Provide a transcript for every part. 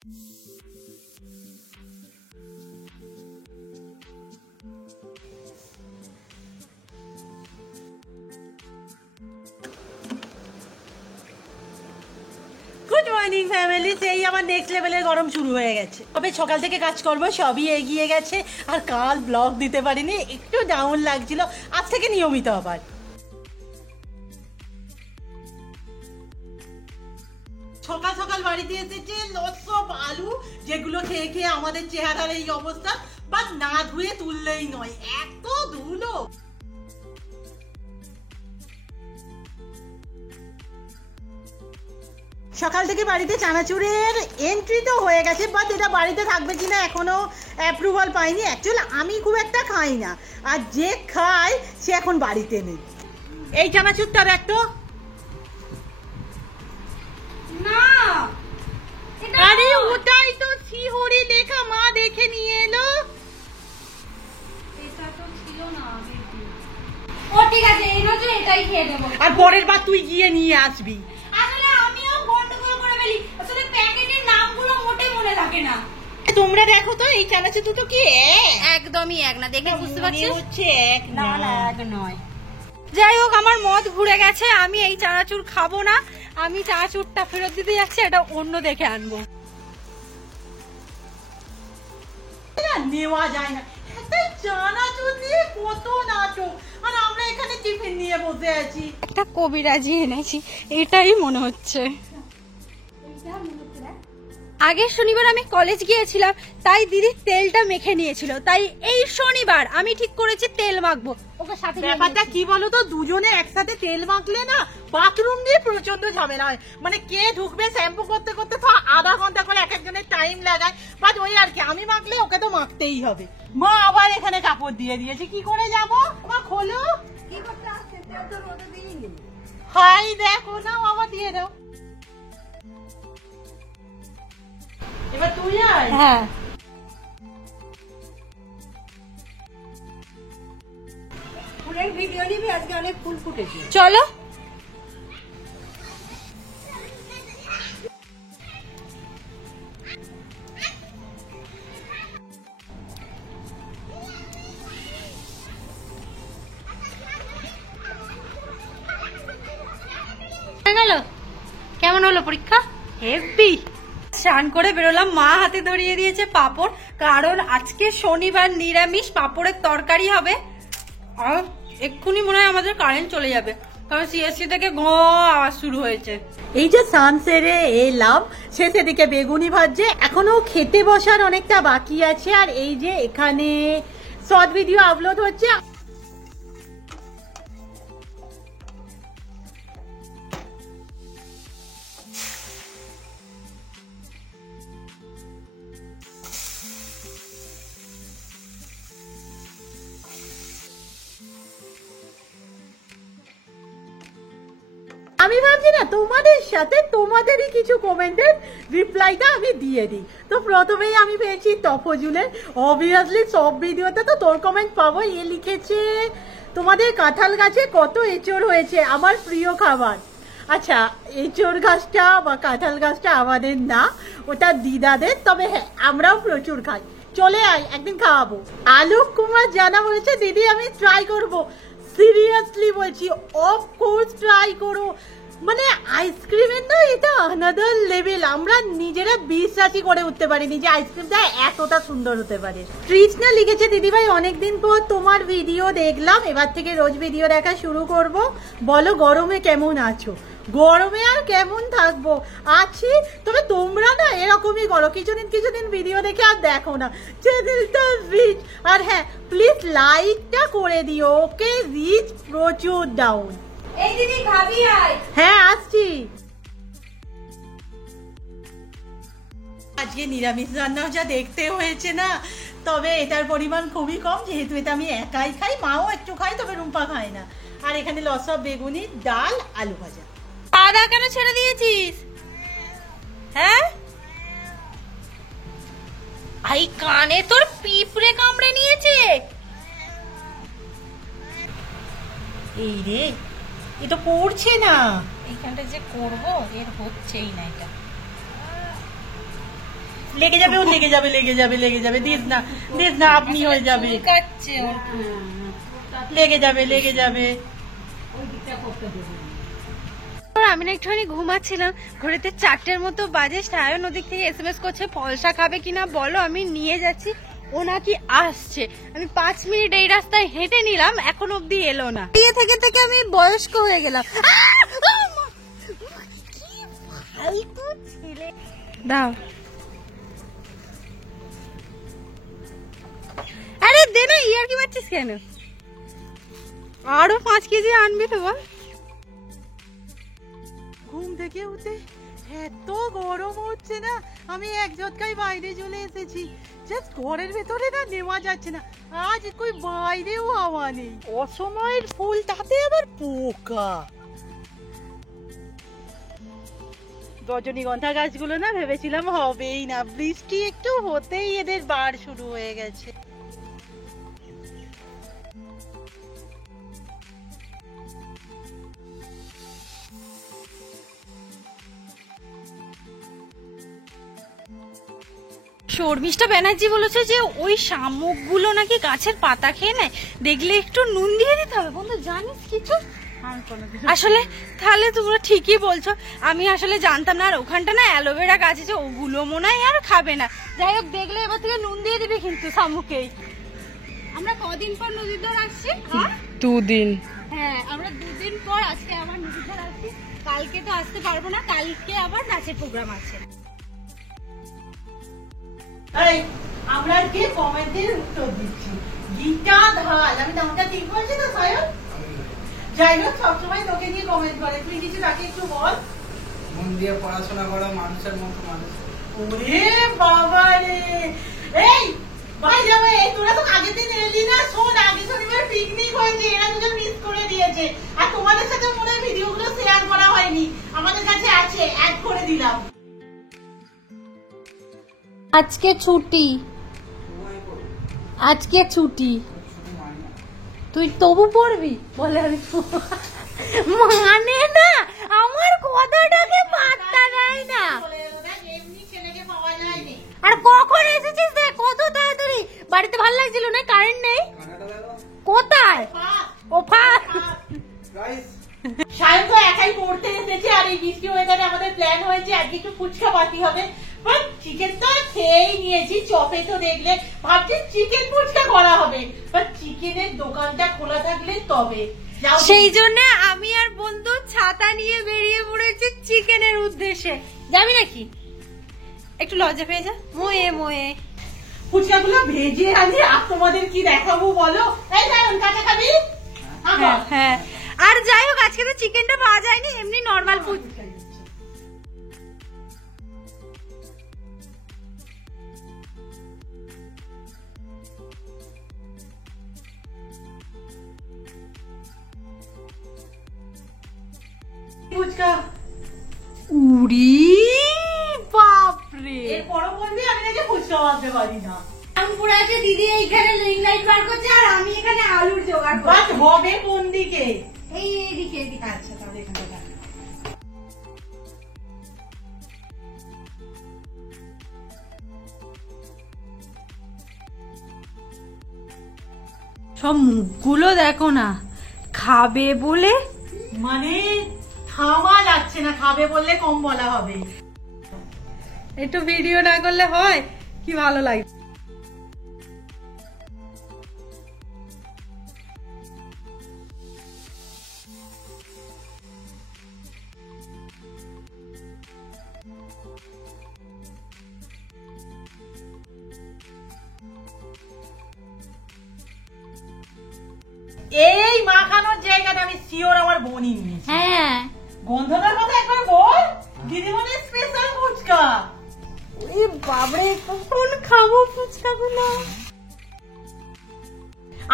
Good morning family. সেই আমার next লেভেলের গরম শুরু হয়ে গেছে। তবে সকাল থেকে কাজকর্ম সবই এগিয়ে গেছে, আর কাল ব্লগ দিতে পারিনি, একটু ডাউন লাগছিল। আজ থেকে নিয়মিত আবার। সকাল সকাল বাড়িতে এসেছে লটস অফ আলু, যেগুলো খেয়ে খেয়ে আমাদের চেহারার এই অবস্থা। বা না ধুয়ে তুললেই নয়, এত ধুলো। সকাল থেকে বাড়িতে চানাচুরের এন্ট্রি তো হয়ে গেছে, বাট এটা বাড়িতে থাকবে কিনা এখনো অ্যাপ্রুভাল পাইনি। অ্যাকচুয়ালি আমি খুব একটা খাই না, আর যে খায় সে এখন বাড়িতে নেই। এই চানাচুরটা দেখ তো। না, আরে ওটাই তো শিহরি লেখা, মা দেখে নিয়ে এলো। এটা তো ছিল না। ও ঠিক আছে, এই নজে এটাই খেয়ে দেবো। আর পরের বার তুই গিয়ে নিয়ে আসবি। আসলে আমিও গন্ডগোল করে ফেলি, আসলে প্যাকেটের নামগুলো মোটেই মনে থাকে না। তোমরা দেখো তো এই চানাচুর দুটো কি একদমই এক না, দেখে বুঝতে পারছিস? হচ্ছে এক না না, এক নয়। যাই হোক, আমার মদ ঘুরে গেছে, আমি এই চানাচুর খাবো না। আমি চানাচুরটা ফেরত দিতে যাচ্ছি, এটা অন্য দেখে আনবো। নেওয়া যায় না, একটা চানাচুর নিয়ে কত নাটক, আর আমরা এখানে টিফিন নিয়ে বসে আছি। একটা কবিরাজি এনেছি, এটাই মনে হচ্ছে। আগের শনিবার আমি কলেজ গিয়েছিলাম, তাই দিদি তেলটা মেখে নিয়েছিল, তাই এই শনিবার আমি ঠিক করেছি তেল মাখবো। ওকে সাথে ব্যাপারটা কি বলতো, দুজনে একসাথে তেল মাখলে না বাথরুম দিয়ে প্রচন্ড ঝামেলা হয়। মানে কে ঢুকবে শ্যাম্পু করতে করতে তো আধা ঘন্টা করে এক একজনের টাইম লাগায়। বাট ওই আর কি, আমি মাখলে ওকে তো মাখতেই হবে। মা আবার এখানে কাপড় দিয়ে দিয়েছে, কি করে যাবো? মা খোলো। কি করতে আসছে? তেল তো রোদে দিইনি। হাই দেখো না, বাবা দিয়ে দাও। এবার তুই আয়। হ্যাঁ, ফুলের ভিডিও নিবি? আজকে অনেক ফুল ফুটেছে। চলো। গেল, কেমন হলো পরীক্ষা? হেভি। স্নান করে বেরোলাম, মা হাতে ধরিয়ে দিয়েছে পাঁপড়, কারণ আজকে শনিবার নিরামিষ, পাঁপড়ের তরকারি হবে। আর এক্ষুনি মনে হয় আমাদের কারেন্ট চলে যাবে, কারণ সিএসসি থেকে ঘ আওয়াজ শুরু হয়েছে। এই যে সান সেরে এলাম, সে সেদিকে বেগুনি ভাজছে, এখনো খেতে বসার অনেকটা বাকি আছে। আর এই যে এখানে শর্ট ভিডিও আপলোড হচ্ছে। আমি ভাবছি না তোমাদের সাথে তোমাদেরই কিছু কমেন্টের রিপ্লাইটা আমি দিয়ে দিই। তো প্রথমেই আমি পেয়েছি তফজুলের। অবভিয়াসলি সব ভিডিওতে তো তোর কমেন্ট পাবো। এ লিখেছে, তোমাদের কাঁঠাল গাছে কত এঁচড় হয়েছে, আমার প্রিয় খাবার। আচ্ছা, এঁচড় গাছটা বা কাঁঠাল গাছটা আমাদের না, ওটা দিদাদের। তবে হ্যাঁ, আমরাও প্রচুর খাই, চলে আয় একদিন খাওয়াবো। আলোক কুমার জানা বলেছে, দিদি আমি ট্রাই করব। সিরিয়াসলি বলছি, অফকোর্স ট্রাই করো। মানে আইসক্রিমের না এটা আনাদার লেভেল। আমরা নিজেরা বিশ্বাসই করে উঠতে পারিনি যে আইসক্রিমটা এতটা সুন্দর হতে পারে। তৃষ্ণা লিখেছে, দিদিভাই অনেকদিন পর তোমার ভিডিও দেখলাম, এবার থেকে রোজ ভিডিও দেখা শুরু করব। বলো গরমে কেমন আছো? গরমে আর কেমন থাকবো, আছি। তবে তোমরা না এরকমই করো, কিছুদিন ভিডিও দেখে আর দেখো না, চ্যানেলটা রিচ। আর হ্যাঁ, প্লিজ লাইকটা করে দিও, ওকে রিচ প্রচুর ডাউন। এই দিদি খাবি? আয়। হ্যাঁ আসছি। আজকে নিরামিষ রান্নাও যা দেখতে হয়েছে না, তবে এটার পরিমাণ খুবই কম, যেহেতু এটা আমি একাই খাই, মাও একটু খাই, তবে রুম্পা খায় না। আর এখানে লসা, বেগুনি, ডাল, আলু ভাজা। আদা কেন ছেড়ে দিয়েছিস? হ্যাঁ, আই কানে তোর পিঁপড়ে কামড়ে নিয়েছে। এই রে, এ তো পড়ছে না। এইখানটা যে করবো, এর হচ্ছেই না। এটা লেগে যাবে, ও লেগে যাবে, লেগে যাবে, লেগে যাবে। দিস না, আপনি হয়ে যাবে, লেগে যাবে, লেগে যাবে। আমি না একটুখানি ঘুমাচ্ছিলাম, ঘড়িতে 4টের মতো বাজে। সায়ন ওদিক থেকে SMS করছে পয়সা খাবে কিনা বলো, আমি নিয়ে যাচ্ছি। ও নাকি আসছে। আমি 5 মিনিট এই রাস্তায় হেঁটে নিলাম, এখন অব্দি এলো না। দিয়ে থেকে থেকে আমি বয়স্ক হয়ে গেলাম। দাও, আরে দে না, ইয়ার কি মারছিস কেন? আরো 5 কেজি আনবি তো বল। ঘুম থেকে উঠে এত গরম হচ্ছে না, আমি এক ঝটকায় বাইরে চলে এসেছি। জাস্ট ঘরের ভেতরে না নেওয়া যাচ্ছে না। আজ কই বাইরেও হাওয়া নেই। অসময়ের ফুল, তাতে আবার পোকা। রজনীগন্ধা গাছগুলো না ভেবেছিলাম হবেই না, বৃষ্টি একটু হতেই এদের বার শুরু হয়ে গেছে। শর্মিষ্ঠা ব্যানার্জি বলেছে যে ওই শামুকগুলো নাকি গাছের পাতা খেয়ে নেয়, দেখলে একটু নুন দিয়ে দিতে হবে। বন্ধু জানিস কিছু? আসলে তাহলে তোমরা ঠিকই বলছো, আমি আসলে জানতাম না। আর ওখানটা না অ্যালোভেরা গাছ আছে, ওগুলো মনে হয় আর খাবে না। যাই হোক, দেখলে এবার থেকে নুন দিয়ে দিবে কিন্তু শামুকেই। আমরা কদিন পর নদীর ধার আসছি? 2 দিন। হ্যাঁ, আমরা 2 দিন পর আজকে আবার নদীর ধার আসছি। কালকে তো আসতে পারবো না, কালকে আবার নাচের প্রোগ্রাম আছে। আমরা কে কমেন্টের উত্তর দিচ্ছি? গীতা ধাল, আমি নামটা ঠিক বলছি তো সায়ন? যাই হোক, সবসময় তোকে নিয়ে কমেন্ট করে, তুই কিছু তাকে একটু বল। মন দিয়ে পড়াশোনা করো, মানুষের মতো মানুষ। ওরে বাবা রে, এই ভাই যাবে, তোরা তো আগের দিন এলি না। শোন, আগে শনিবার পিকনিক হয়েছে, এরা দুজন মিস করে দিয়েছে। আর তোমাদের সাথে মনে হয় ভিডিওগুলো শেয়ার করা হয়নি, আমাদের কাছে আছে, অ্যাড করে দিলাম। আজকে ছুটি, আজকে ছুটি। তুই তবু পড়বি বলে? আমি মানে না, আমার কথাটাকে পাত্তা দেয় না। আর কখন এসেছিস দেখ, কত তাড়াতাড়ি। বাড়িতে ভালো লাগছিল না, কারেন্ট নেই। কোথায়? ও ফাঁক। সায়ন তো একাই পড়তে এসেছে, আর এই বৃষ্টি ওয়েদারে আমাদের প্ল্যান হয়েছে আজকে একটু ফুচকা পার্টি হবে। বাট চিকেন তো খেয়েই নিয়েছি, চপে তো দেখলে ভাবছি চিকেন ফুচকা করা হবে। বাট চিকেনের দোকানটা খোলা থাকলে তবে। সেই জন্য আমি আর বন্ধু ছাতা নিয়ে বেরিয়ে পড়েছি চিকেনের উদ্দেশ্যে। যাবি নাকি? একটু লজ্জা পেয়ে যা, মোয়ে মোয়ে। ফুচকাগুলো ভেজে আনি, আর তোমাদের কি দেখাবো বলো? এই সায়ন, কাঁচা খাবি? হ্যাঁ, আর যাই হোক, আজকে তো চিকেনটা পাওয়া যায়নি, এমনি নর্মাল ফুচকা। ফুচকা উড়ি বাপরে, এরপরও বলবি আমি নাকি ফুচকা বাঁধতে পারি না। পুরো আছে দিদি এইখানে রিং লাইট বার করছে, আর আমি এখানে আলুর জোগাড় করছি। হবে কোন দিকে? এইদিকে এইদিকে। আচ্ছা, তাহলে এখানে সব মুখগুলো দেখো না, খাবে বলে মানে খাওয়া যাচ্ছে না, খাবে বললে কম বলা হবে। একটু ভিডিও না করলে হয় কি? ভালো লাগে। এই মাখানোর জায়গাটা আমি শিওর আমার বোনই নিয়েছি। হ্যাঁ, গন্ধটার কথা একবার বল। দিদিমণির স্পেশাল ফুচকা। ওরে বাবারে, কখন খাবো ফুচকাগুলো?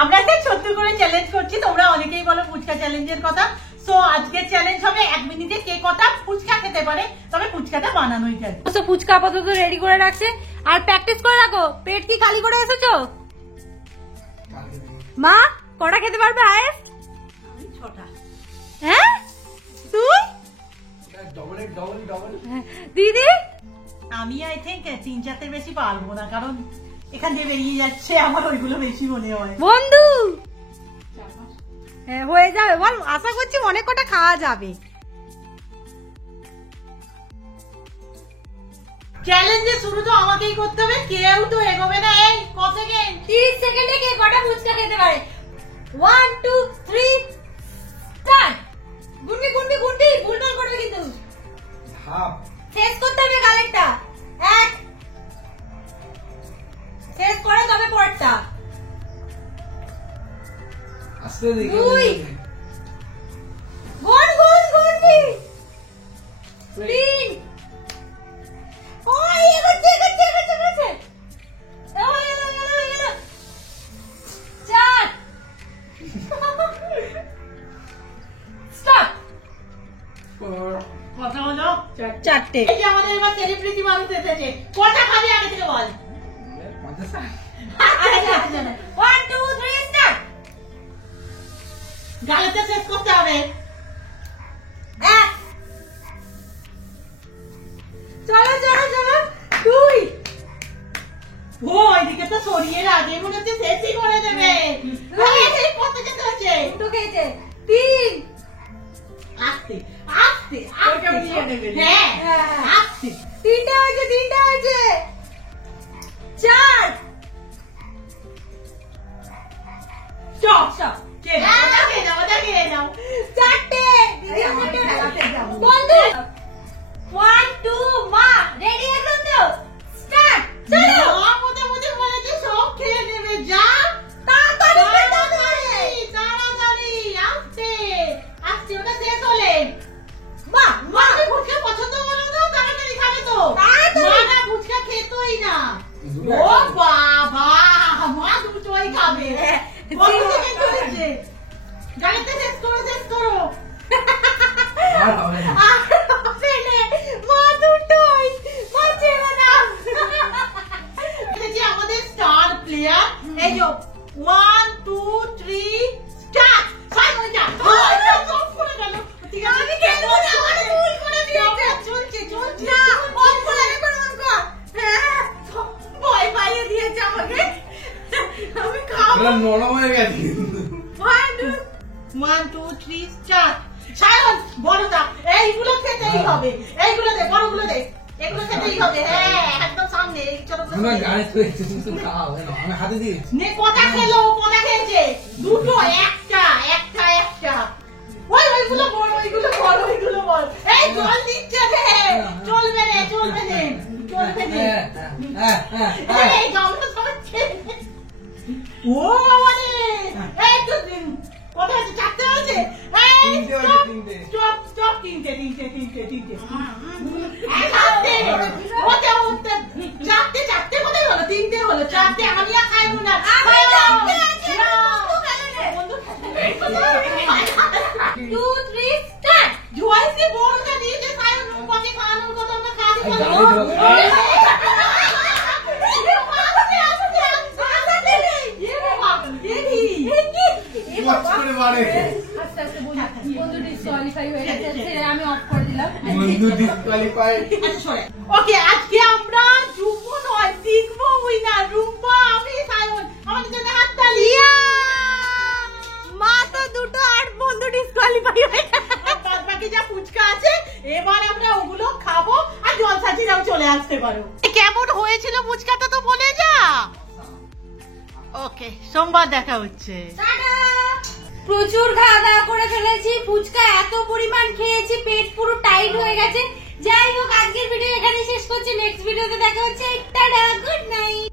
আমরা একটা ছোট্ট করে চ্যালেঞ্জ করছি, তোমরা অনেকেই বলো ফুচকা চ্যালেঞ্জের কথা। সো আজকের চ্যালেঞ্জ হবে 1 মিনিটে কে কটা ফুচকা খেতে পারে, তবে ফুচকাটা বানানোই যাবে। তো ফুচকা আপাতত রেডি করে রাখছে, আর প্র্যাকটিস করে রাখো। পেট কি খালি করে এসেছো? মা কটা খেতে পারবে হায়েস্ট? আমি 6টা। হ্যাঁ, তুই? ডবল। দিদি আমি আই থিঙ্ক 3-4 বেশি পারবো না, কারণ এখান দিয়ে বেরিয়ে যাচ্ছে, আমার ওইগুলো বেশি মনে হয়। বন্ধু হ্যাঁ হয়ে যাবে বল, আশা করছি অনেক কটা খাওয়া যাবে। চ্যালেঞ্জে শুরু তো আমাকেই করতে হবে, কেউ তো এগোবে না। এই ক সেকেন্ড? 30 সেকেন্ডে কে কটা ফুচকা খেতে পারে? 1 2 3 স্টার্ট। গুনবি গুনবি গুনবি, ভুলভাল করবে কিন্তু। হাফ শেষ করতে হবে কালেরটা। 1 শেষ করে তবে পরেরটা। আস্তে দেখি। 2 গুন গুন গুনবি। 3 ওই এগোচ্ছে এগোচ্ছে এগোচ্ছে এগোচ্ছে। 4 স্টপ। কথা হলো 4টে। এই যে আমাদের এবার সেলিব্রিটি মানুষ এসেছে, কটা খাবি আগে থেকে বল। 50 1 2 3 স্টার্ট। গালেতে শেষ করতে হবে। 1 চলো চলো চলো। 2 ও এদিকে তো সরিয়ে রাখে, মনে হচ্ছে শেষই করে দেবে। এই কত যেতে হচ্ছে? দুটো খেয়েছে। 3 আস্তে আস্তে আস্তে নিয়ে নেবে। হ্যাঁ আস্তে। 3টে হয়েছে 3টে হয়েছে। 4 চপ স্টপ। কে যাও কে যাও কে যাও। 4টে দিদি আমাকে খেলাতে যাও। বন্ধু 1 2 মা রেডি এখন তো স্টার্ট। চলো মোটামুটি মনে হচ্ছে সব খেয়ে নেবে। যা তাড়াতাড়ি তাড়াতাড়ি তাড়াতাড়ি আস্তে আস্তে, ওটা শেষ হলে মা মা ফুচকা পছন্দ করো তো, তাড়াতাড়ি খাবে তো। তাড়াতাড়ি। মা না ফুচকা খেতোই না। ও বাবা, মা দুটোই খাবে। কত সেকেন্ড হয়েছে? গাড়িতে শেষ করো শেষ করো। আর হবে না। মা দুটোই, মা ছেড়ে দাও। এটা যে আমাদের স্টার প্লেয়ার, এই যে 1 2 3 স্টার্ট। সাইমন যা সব করে গেল। ঠিক আছে আমি খেলবো না, আমার ভুল করে দিয়েছে। চলছে চলছে না, অফ করে দে করে অন কর। হ্যাঁ ভয় পাইয়ে দিয়েছে আমাকে। আমি খাবো। এটা নরম হয়ে গেছে। 1 2 3 স্টার্ট। সায়ন বড়টা এইগুলো খেতেই হবে, এইগুলো দে, বড়গুলো দে, এগুলো খেতেই হবে। হ্যাঁ একদম সামনে এই ছোটগুলো আমরা দে। গাড়ি তো একটু খাওয়া হবে না, আমি হাতে দিয়েছি। নে কটা খেলো, কটা খেয়েছে? দুটো, একটা একটা একটা। ওইগুলো বড়, ওইগুলো বড়, ওইগুলো বড়। এই জল দিচ্ছে রে, চলবে রে চলবে রে চলবে রে। এই গামলা সব খেয়ে। ও বাবা রে, এই তো কত হয়েছে? 4টে হয়েছে। এই তিনটে হয়েছে, stop, তিনটে। stop, stop, তিনটে। এই চারটে। ওতে 4টে কোথায় হলো? 3টে হলো, 4টে আমি আর খাইবো না। আমি চারটে আছে, না। বন্ধু খেলে নে। বন্ধু খেলে নে। 2 3 স্টার্ট। জুয়াইসি বড়টা দিয়েছে, সায়ন রূপাকে খাওয়ানোর কথা আমরা খাওয়াতে এই পারবো। গাড়ি ধরো। ওয়াচ করে মারে। আস্তে আস্তে বন্ধু ডিসকোয়ালিফাই হয়ে গেছে, ছেড়ে আমি অফ করে দিলাম। বন্ধু ডিসকোয়ালিফাই। ওকে, আজকে আমরা যুব নয় শিখবো উইনার। রূপা, আমি, সায়ন, আমাদের জন্য হাততালি। মা তো দুটো আর বন্ধু ডিসকোয়ালিফাই হয়ে গেছে। বাদ বাকি যা ফুচকা আছে এবার আমরা ওগুলো খাবো, আর জলসাচিরাও চলে আসতে পারো। কেমন হয়েছিল ফুচকাটা তো বলে যা। ওকে, সোমবার দেখা হচ্ছে। প্রচুর খাওয়া দাওয়া করে ফেলেছি, ফুচকা এত পরিমাণ খেয়েছি, পেট পুরো টাইট হয়ে গেছে। যাই হোক, আজকের ভিডিও এখানে শেষ করছি, নেক্সট ভিডিওতে দেখা হচ্ছে। Tata, good night.